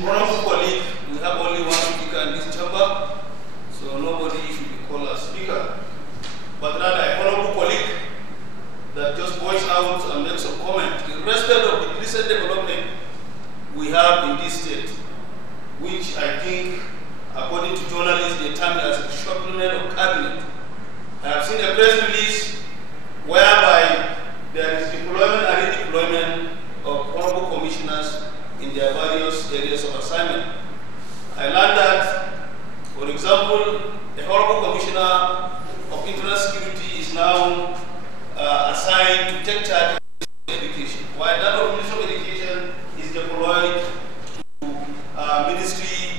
Honorable colleague, we have only one speaker in this chamber, so nobody should be called a speaker. But rather a honorable colleague that just voice out and make some comment in respect of the recent development we have in this state, which I think, according to journalists, they term it as a shufflement of cabinet. I have seen a press release whereby there is deployment and redeployment of honorable commissioners in their various areas of assignment. I learned that, for example, the honorable commissioner of internal security is now assigned to take charge of education, while that of Ministry of Education is deployed to Ministry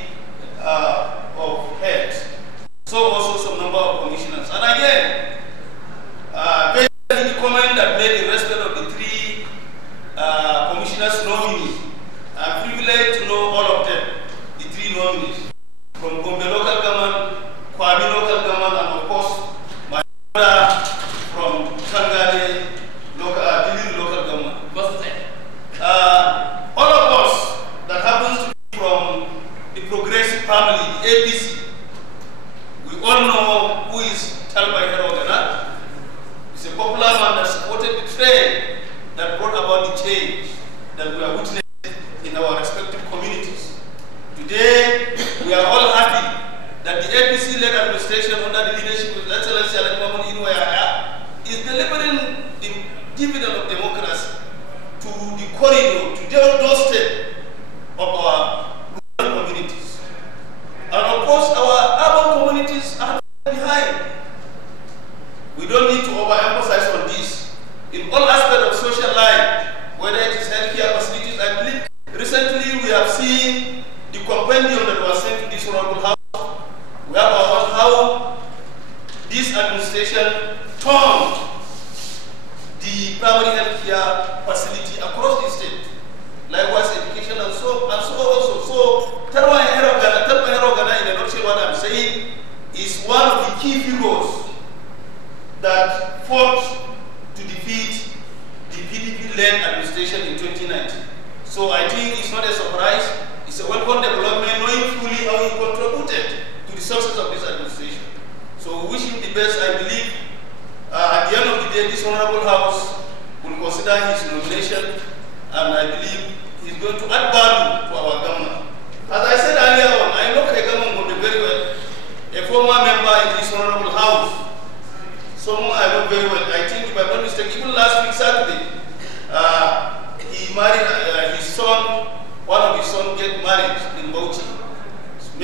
of Health. So also some number of commissioners. And again, basically the comment that made in respect of the three commissioners nominees, I'm privileged to know all of them, the three nominees, from Gombe local government, Kwame local government, and of course, my brother from Tangale local government. All of us that happens to be from the progressive family, the APC, we all know who is Talbai Herogana. He's a popular man that supported the trend that brought about the change that we are witnessing in our respective communities. Today, we are all happy that the APC-led administration under the leadership of Excellency Alekmamun Inuaya is delivering the dividend of democracy to the corridor, to the doorstep of our rural communities. And of course, our urban communities are behind. We don't need to overemphasize on this. In all aspects of social life, whether it is healthcare facilities, I believe recently we have seen the compendium that was sent to this honorable house. We have about how this administration turned the primary healthcare facility across the state, likewise education and so also. So Talbai Herogana, in a nutshell, what I'm saying, is one of the key figures that fought to defeat the PDP-led administration in 2019. So I think it's not a surprise, it's a welcome development, knowing fully how he contributed to the success of this administration. So we wish him the best. I believe at the end of the day, this honorable house will consider his nomination, and I believe he's going to add value to our government. As I said earlier on, I know Kegaman very well, a former member in this honorable house. Someone I know very well. I think, if I'm not mistaken, even last week, Saturday, he married his son, one of his sons get married in Bauchi.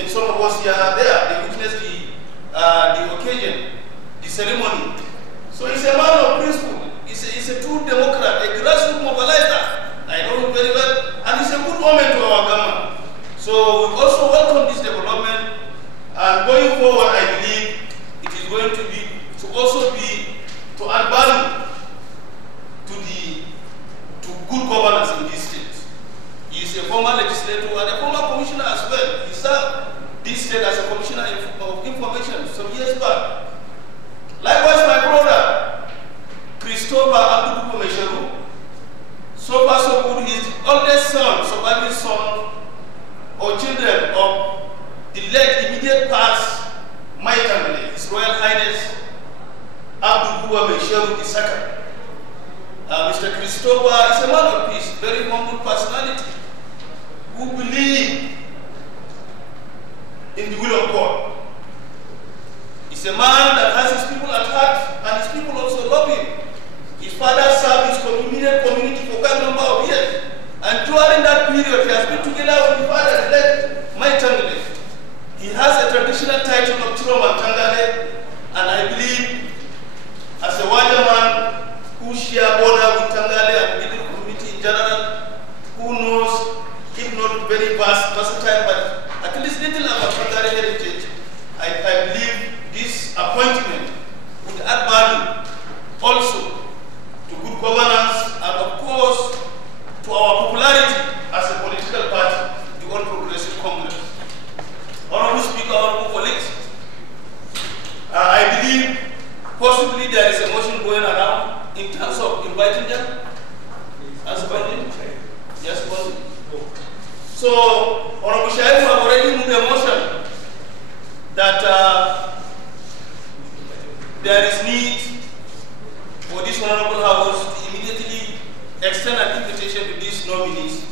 Some of us here are there. They witnessed the occasion, the ceremony. So he's a man of principle. He's a true Democrat, a grassroots mobilizer. I know him very well. And he's a good woman to our government. So we also welcome this development. And going forward, I believe it is going to be to add value to good governance in this state. He is a former legislator and a former commissioner as well. He served this state as a commissioner of information some years back. Likewise, my brother, Christopher Abdul Mesheru, so far so good. He is the oldest son, surviving son, or children of the late immediate past, my family, His Royal Highness Abdul Buba Mesheru II. Mr. Christopher is a man of peace, very humble personality, who believe in the will of God. He's a man that has his people at heart, and his people also love him. His father served his community for quite a number of years, and during that period, he has been together with his father, led my Tangale. He has a traditional title of Chiroman Tangale, and I believe, as a wider man who share border with Tangale and middle community in general, who knows, if not very versatile, but at least little about Tangale heritage, I believe this appointment would add value also to good governance and, of course, to our popularity as a political party, the All Progressive Congress. Honorable Speaker, honorable colleagues, I believe possibly there is a motion going around in terms of inviting them as a body. Yes, possible. So, Honorable Shaibu have already moved a motion that there is need for this Honorable House to immediately extend an invitation to these nominees.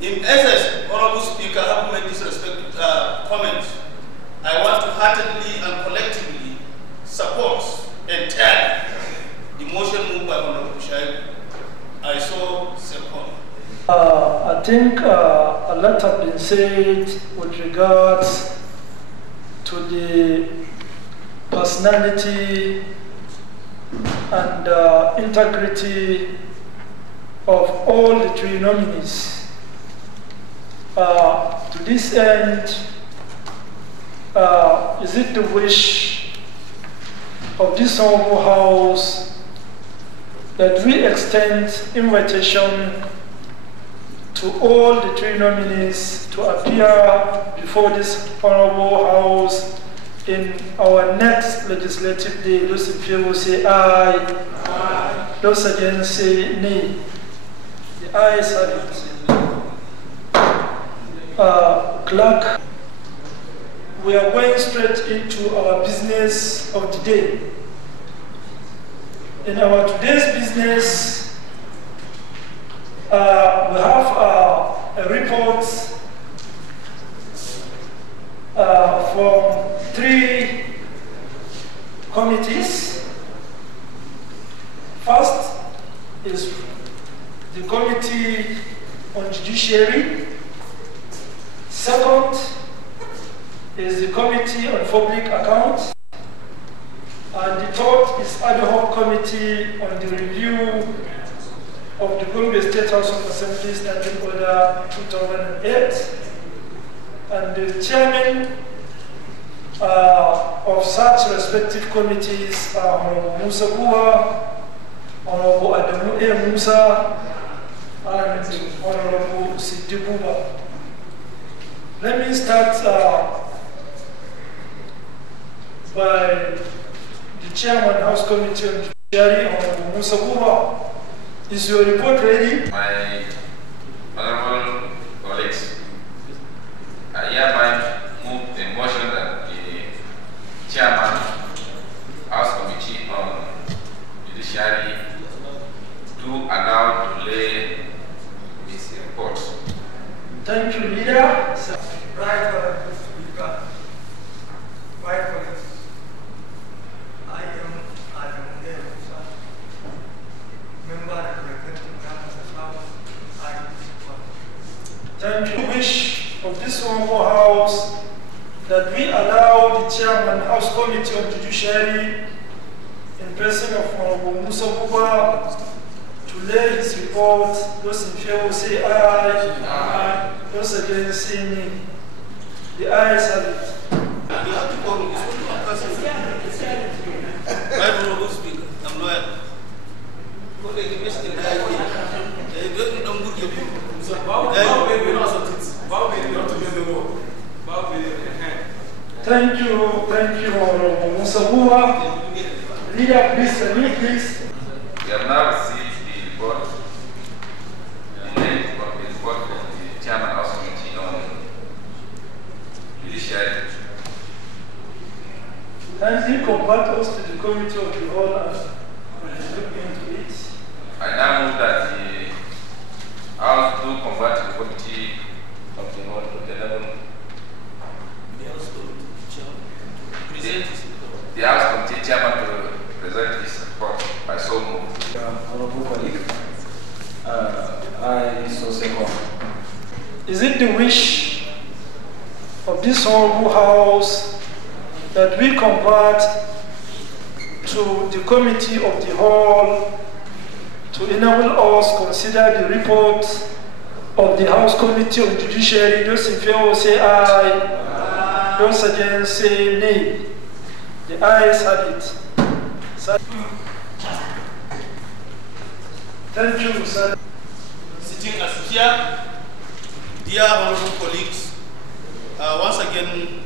In essence, Honorable Speaker, having made this respective comments, I want to heartily and collectively support entirely the motion moved by Honorable Shaibu. I so second. I think a lot have been said with regards to the personality and integrity of all the three nominees. To this end, is it the wish of this Honorable House that we extend invitation to all the three nominees to appear before this Honorable House in our next legislative day? Those in favor say aye. Aye. Those against say nay. The ayes have it. Clerk, we are going straight into our business of the day. In our today's business, we have a report from three committees. First is the Committee on Judiciary. Second is the Committee on Public Accounts. And the third is Ad Hoc Committee on the Review of the Gombe State House of Assembly Standing Order 2008. And the chairman of such respective committees are Honorable Musa Buba, Honorable Adamu Musa, and Honorable Buba. Let me start by the chairman, House Committee on Judiciary, Honorable Musa Buba. Is your report ready? My honorable colleagues, I hereby move the motion that the chairman, House Committee on Judiciary, do allow to lay his report. Thank you, Leader. Right, Honorable Speaker. Right, colleagues. I am Adam Musa, member representing Ghana's House. I support. Thank you. Wish of this Honorable House that we allow the chairman, House Committee on Judiciary, in person of Honorable Musa Buba, to lay his report. Those in favor say aye. Aye. Those against say nay. The ayes have it. You have to call this one person. Right, Honorable Speaker. I'm lawyer. What they give us the they don't good you. So, thank you, Honorable Musa Buba. Leader, please, please. We have now received the report, the report from the chairman House Committee on Judiciary. Can you convert us to the Committee of the Whole and look into it? I now move that the House do convert to the Committee of the Whole of the level. The House Committee chairman to present his report. I so move. Honorable colleague, I so second. Is it the wish of this Honorable House that we convert to the Committee of the Whole to enable us consider the report of the House Committee on Judiciary? Those in favor say aye. Aye. Those against say nay. The ayes have it. Thank you, sir. Sitting as chair, dear honorable colleagues, once again,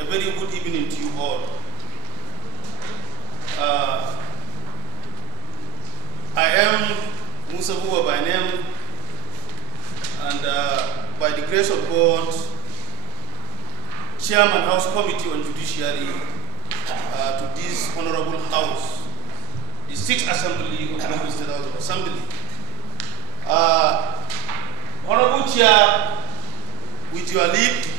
a very good evening to you all. I am Musa Buba by name, and by the grace of God, Chairman House Committee on Judiciary to this Honorable House, the 6th Assembly of the Honorable State House of Assembly. Honorable Chair, with your leave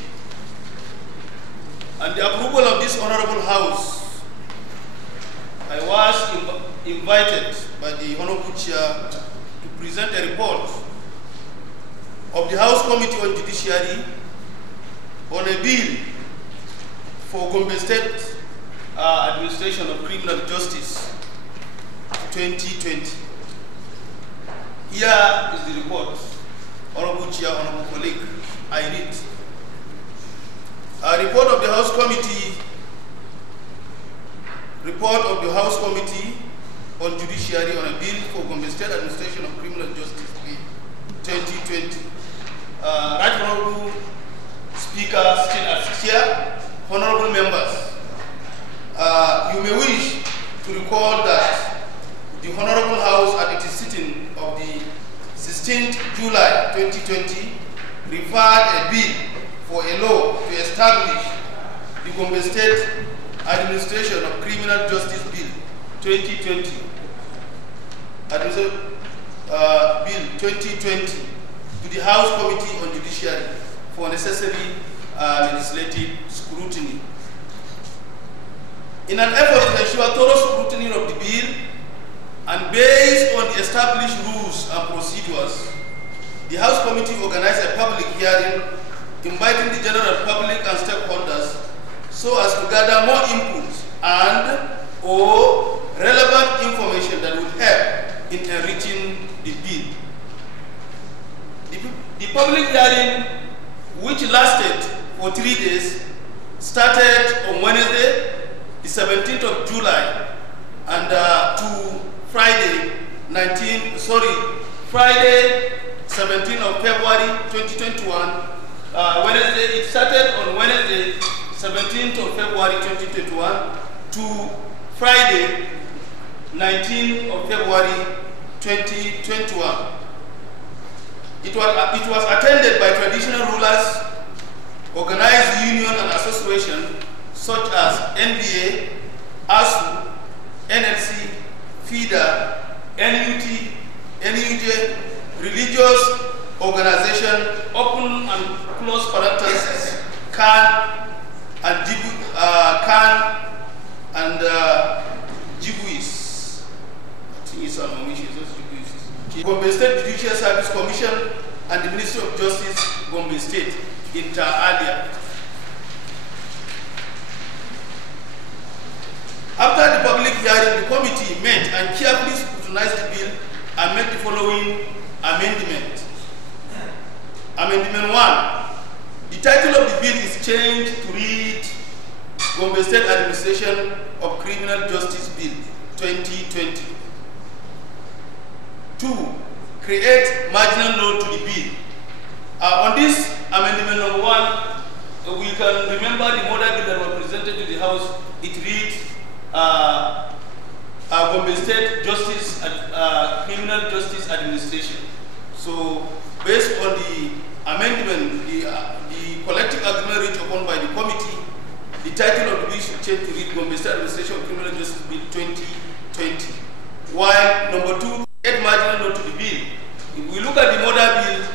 and the approval of this Honorable House, I was invited by the Honorable Chair to present a report of the House Committee on Judiciary on a bill for Gombe State Administration of Criminal Justice 2020. Here is the report. Honorable Chair, Honorable colleague, I read. A report of the House Committee on Judiciary on a bill for Gombe State Administration of Criminal Justice Bill 2020. Right Honorable Speaker, still as Chair, honorable members, you may wish to recall that the Honorable House at its sitting of the 16th July 2020 referred a bill for a law to establish the Gombe State Administration of Criminal Justice Bill 2020, Bill 2020 to the House Committee on Judiciary for necessary legislative scrutiny. In an effort to ensure thorough scrutiny of the bill and based on the established rules and procedures, the House Committee organized a public hearing inviting the general public and stakeholders so as to gather more input and or relevant information that would help in enriching the bill. The public hearing, which lasted for 3 days, started on Wednesday, the 17th of July, and to Friday, 17th of February 2021. Wednesday, it started on Wednesday, 17th of February 2021 to Friday, 19th of February 2021. It was attended by traditional rulers, organized union and association such as NBA, ASU, NLC, FIDA, NUT, NUJ, religious organization, open and close parentheses, CAN and Jibuis. I think it's Jibuis. Gombe State Judicial Service Commission and the Ministry of Justice, Gombe State, inter alia. After the public hearing, the committee met and carefully scrutinized the bill and made the following amendment. Amendment 1. The title of the bill is changed to read Gombe State Administration of Criminal Justice Bill 2020. 2. Create marginal note to the bill. On this amendment number 1, we can remember the model bill that was presented to the House. It reads Gombe State Justice Criminal Justice Administration. So, based on the amendment, the collective agreement reached upon by the committee, the title of the bill should change to read Gombe State Administration of Criminal Justice Bill 2020. While number 2, add marginal note to the bill. If we look at the model bill,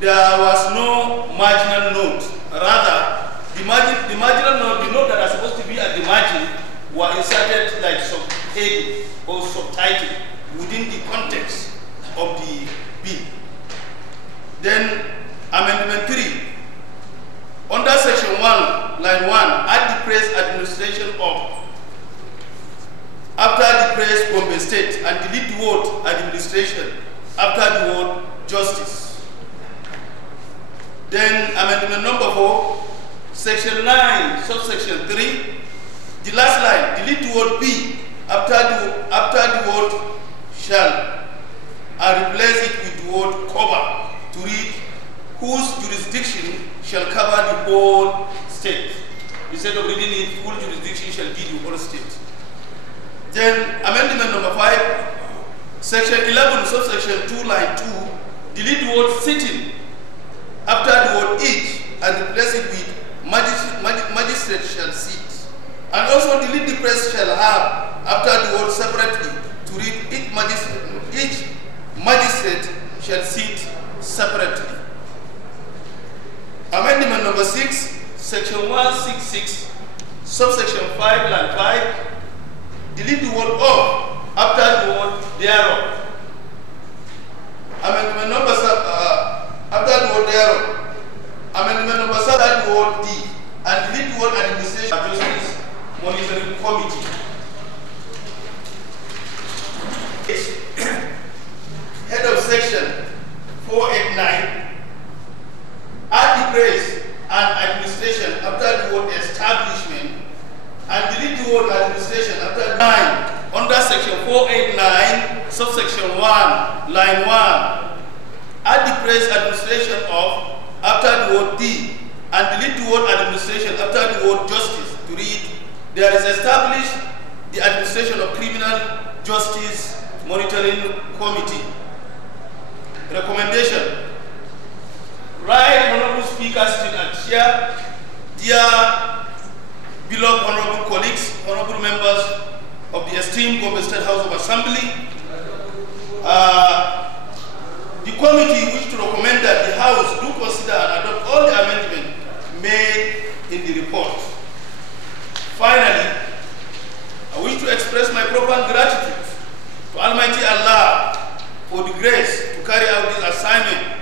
there was no marginal note. Rather, the marginal note, the note that are supposed to be at the margin, were inserted like subheading or subtitle within the context of the bill. Then amendment 3. Under section 1, line 1, add the phrase administration of. After the phrase Gombe State and delete the word administration after the word justice. Then amendment number 4, section 9, subsection 3, the last line, delete the word be after the word shall and replace it with the word cover to read whose jurisdiction shall cover the whole state. Instead of reading it, whole jurisdiction shall be the whole state. Then amendment number 5, section 11, subsection 2, line 2, delete the word sitting after the word each and replace it with magistrate shall sit. And also delete the phrase shall have after the word separately to read each magistrate shall sit separately. Amendment number 6, section 166, subsection 5, line 5, delete the word of after the word thereof. Amendment number after the word thereof. Amendment number 7, after the word the, and delete the word administration of justice monitoring committee. Head of section 489. Add the phrase and administration after the word establishment, and delete the word administration after 9 under section 489 subsection 1 line 1. Add the phrase administration of after the word the, and delete the word administration after the word justice to read there is established the administration of criminal justice monitoring committee. Recommendation. Right, Honorable Speaker, sitting at chair, dear beloved honorable colleagues, honorable members of the esteemed Gombe State House of Assembly, the committee wish to recommend that the House do consider and adopt all the amendments made in the report. Finally, I wish to express my profound gratitude to Almighty Allah for the grace to carry out this assignment,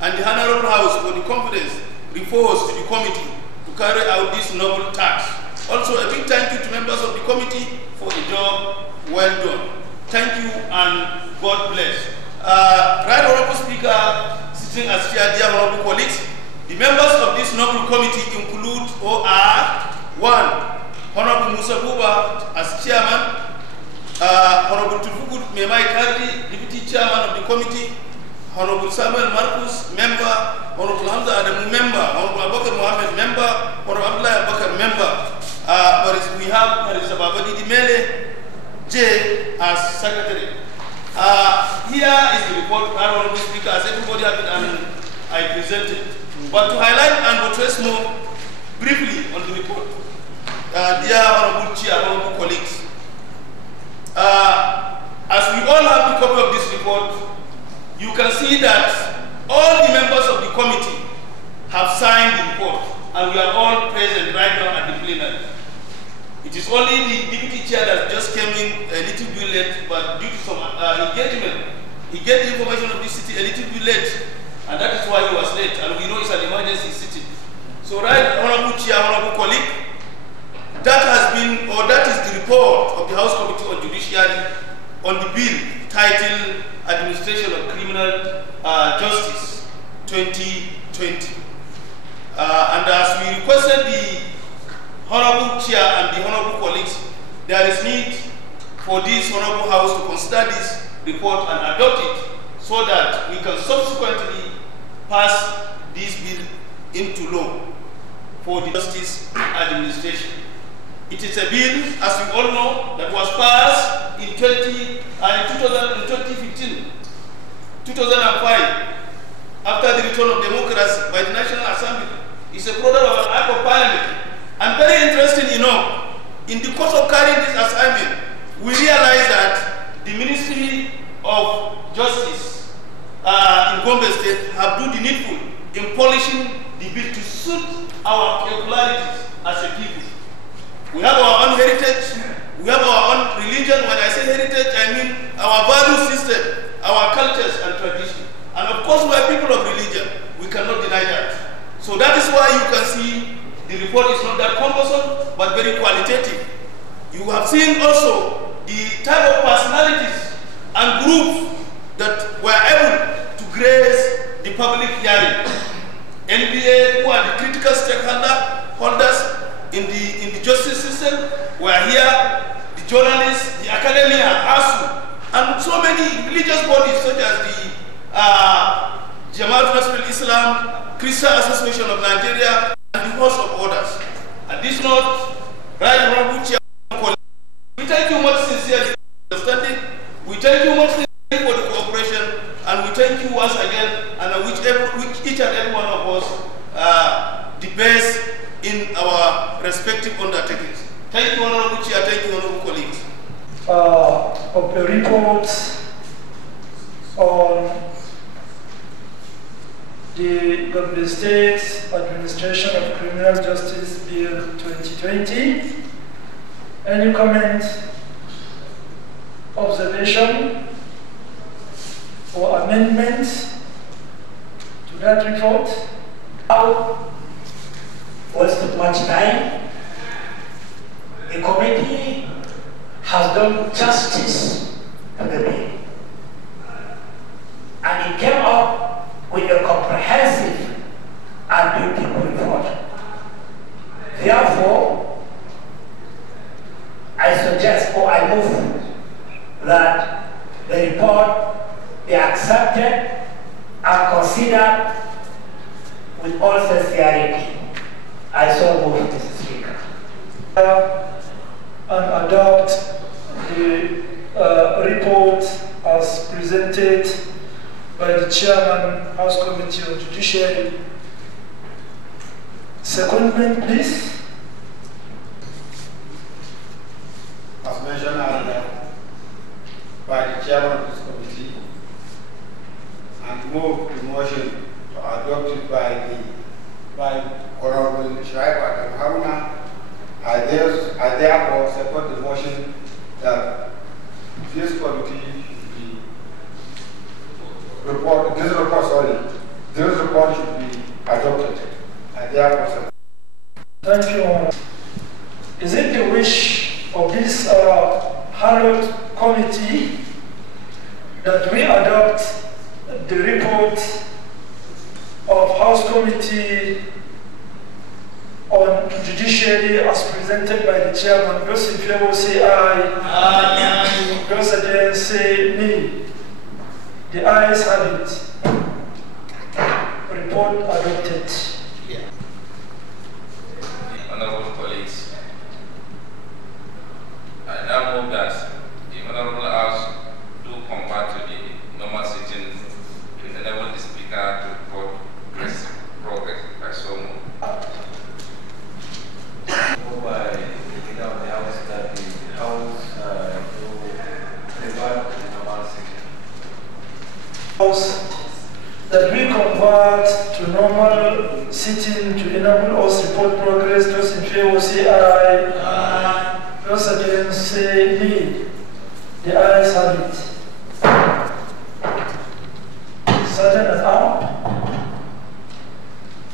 and the Honorable House for the confidence reposed to the committee to carry out this noble task. Also, a big thank you to members of the committee for a job well done. Thank you and God bless. Right Honorable Speaker, sitting as chair, dear honorable colleagues, the members of this noble committee include or are 1. Honorable Musa Buba as chairman, Honorable Tufukud Memai Kadi, deputy chairman of the committee, Honorable Samuel Marcus, member, Honorable Hamza Adamu, member, Honorable Abubakar Mohammed, member, Honorable Abdullah Abubakar, member. We have Marisa Babadi Dimele J as secretary. Here is the report, Honorable Speaker, as everybody has been and I presented. But to highlight and buttress more briefly on the report, dear Honorable Chair, Honorable colleagues, as we all have the copy of this report, you can see that all the members of the committee have signed the report, and we are all present right now at the plenary. It is only the deputy chair that just came in a little bit late, but due to some engagement, he get the information of the city a little bit late, and that is why he was late, and we know it's an emergency sitting. So right, Honorable Chair, Honorable colleague, that has been, or that is the report of the House Committee on Judiciary on the bill titled Administration of Criminal Justice 2020. And as we requested the Honorable Chair and the Honorable colleagues, there is need for this Honorable House to consider this report and adopt it so that we can subsequently pass this bill into law for the Justice Administration. It is a bill, as we all know, that was passed in 2015, 2005, after the return of democracy by the National Assembly. It's a product of an act of parliament. And very interesting enough, in the course of carrying this assignment, we realized that the Ministry of Justice in Gombe State have done the needful in polishing the bill to suit our peculiarities as a people. We have our own heritage, we have our own religion. When I say heritage, I mean our value system, our cultures and tradition. And of course, we are people of religion. We cannot deny that. So that is why you can see the report is not that cumbersome, but very qualitative. You have seen also the type of personalities and groups that were able to grace the public hearing. NBA, who are the critical stakeholders in the justice system, were here, the journalists, the academia, ASU, and so many religious bodies such as the Jamaat Nasrul Islam, Christian Association of Nigeria, and the host of others. At this note, Right Honorable Chair, we thank you much sincerely for understanding. We thank you much sincerely for the cooperation, And we thank you once again, and which each and every one of us the best in our respective undertakings. Thank you, Honorable Chair. Thank you, Honorable colleagues. Of a report on the Gombe State Administration of Criminal Justice Bill 2020. Any comment, observation, or amendment to that report? Without wasting much time, the committee has done justice to the bill, and it came up with a comprehensive and beautiful report. Therefore, I suggest, or I move, that the report be accepted and considered with all sincerity. I so move, Mr. Speaker. And adopt the report as presented by the Chairman, House Committee on Judiciary. Secondment, please. As mentioned earlier by the Chairman of this committee, and move the motion to adopt it by Honorable Shaibu and Haruna. I therefore support the motion that this committee should be this report should be adopted. I therefore support. Thank you. Is it the wish of this hallowed committee that we adopt the report of House Committee on Judiciary as presented by the Chairman? Those in favor say aye. Aye. Those against say nay. The ayes have it. Report adopted. Honorable colleagues, I now move that the Honorable House do convert to the normal sitting to enable the Speaker to report progress. I so move. Moved by the Leader of the House that the House to revert to the normal sitting. House that we convert to normal sitting to enable us report progress. Those in favor say aye. Aye. Those against say nay. The ayes have it. Sergeant at Arm.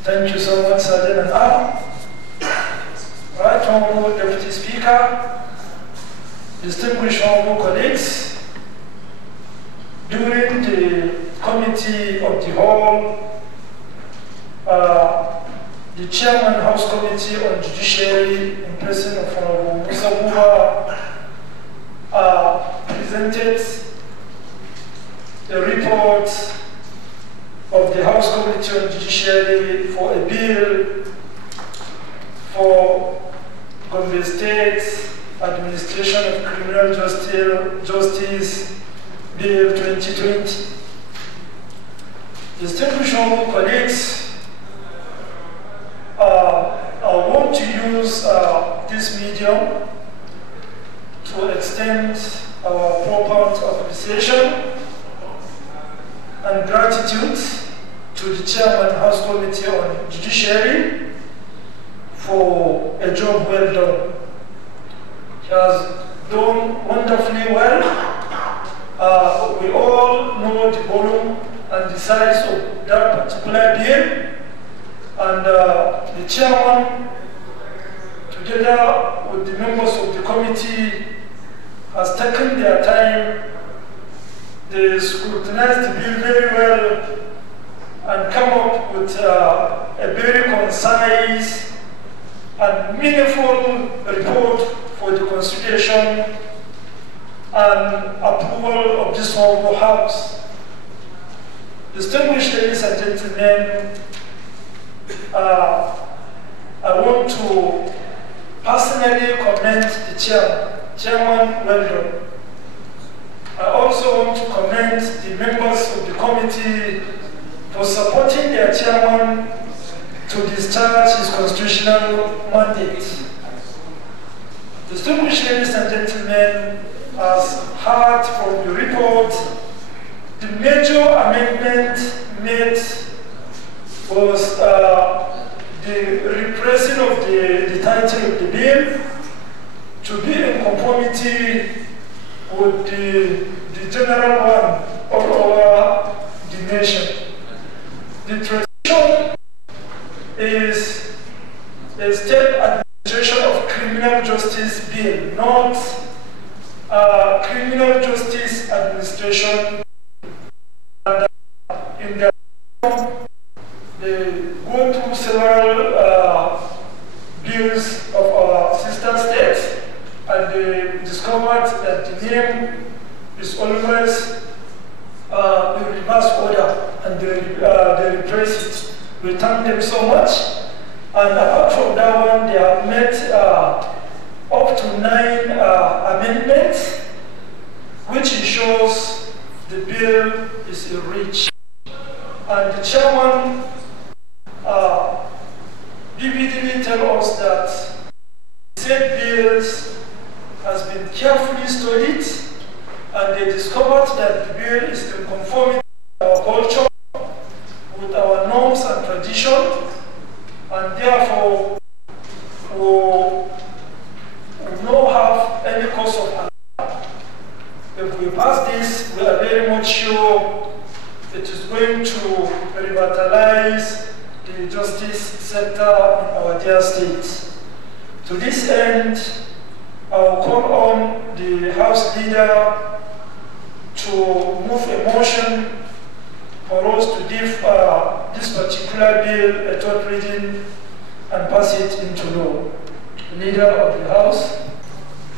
Thank you so much, Sergeant at Arm. Right, Honorable Deputy Speaker, distinguished honorable colleagues, during the Committee of the Whole, the Chairman House Committee on Judiciary, in person of Honorable Musa Buba, presented a report of the House Committee on Judiciary for a bill for Gombe State Administration of Criminal Justice Bill 2020. Distinguished honorable colleagues, I want to use this medium to extend our profound appreciation and gratitude to the Chairman House Committee on Judiciary for a job well done. He has done wonderfully well. We all know the volume and the size of that particular bill, and the Chairman, together with the members of the committee, has taken their time. They scrutinized the bill very well and come up with a very concise and meaningful report for the consideration and approval of this honorable House. Distinguished ladies and gentlemen, I want to personally commend the Chairman. Chairman, well done. I also want to commend commend the members of the committee for supporting their chairman to discharge his constitutional mandate. Distinguished ladies and gentlemen, as heard from the report, the major amendment made was the repressing of the title of the bill to be in conformity with the general one all over the nation. The tradition is a state administration of criminal justice bill, not criminal justice administration. And in their they go through several bills of our sister states, and they discovered that the name is always in reverse order, and they replace it. We thank them so much. And apart from that one, they have made up to 9 amendments, which ensures the bill is enriched. And the chairman vividly tells us that said bills has been carefully studied, and they discovered that the bill is in conformity with our culture, with our norms and tradition, and therefore we don't have any cause of alarm. If we pass this, we are very much sure it is going to revitalize the justice sector in our dear state. To this end, I will call on the House leader to move a motion for us to give this particular bill a third reading and pass it into law. Leader of the House.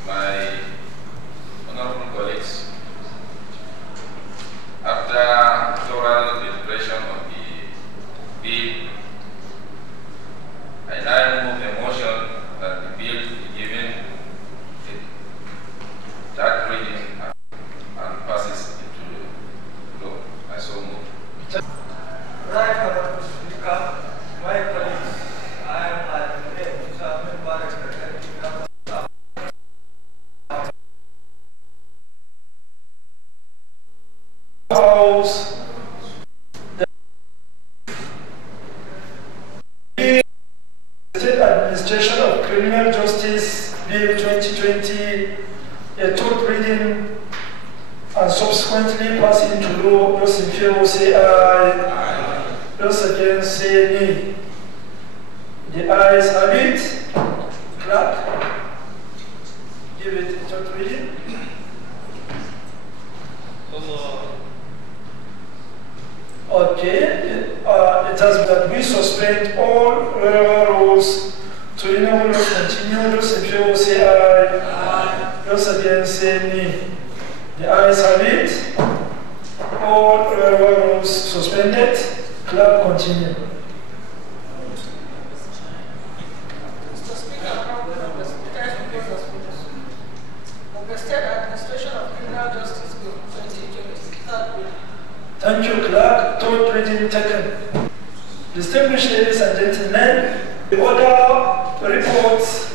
My honorable colleagues, after thorough deliberation of the bill, I now move a motion that the bill be given that reading and passes into law. I so move. Right, Honorable Speaker, my colleagues, I am Musa Buba, House, the State Administration of Criminal Justice Bill 2020, a third reading and subsequently pass into law. Those in favor say aye. Those against say nay. The ayes have it. Clerk, give it a third reading. Okay, it has been that we suspend all rules to enable us continue. Those in favor say aye. Those against say nay. The ayes have it. All rules suspended. Clerk, continue. Mr. Speaker, of the State Administration of Criminal Justice Bill 2020. Thank you, Clerk. Third reading taken. Distinguished ladies and gentlemen, the other reports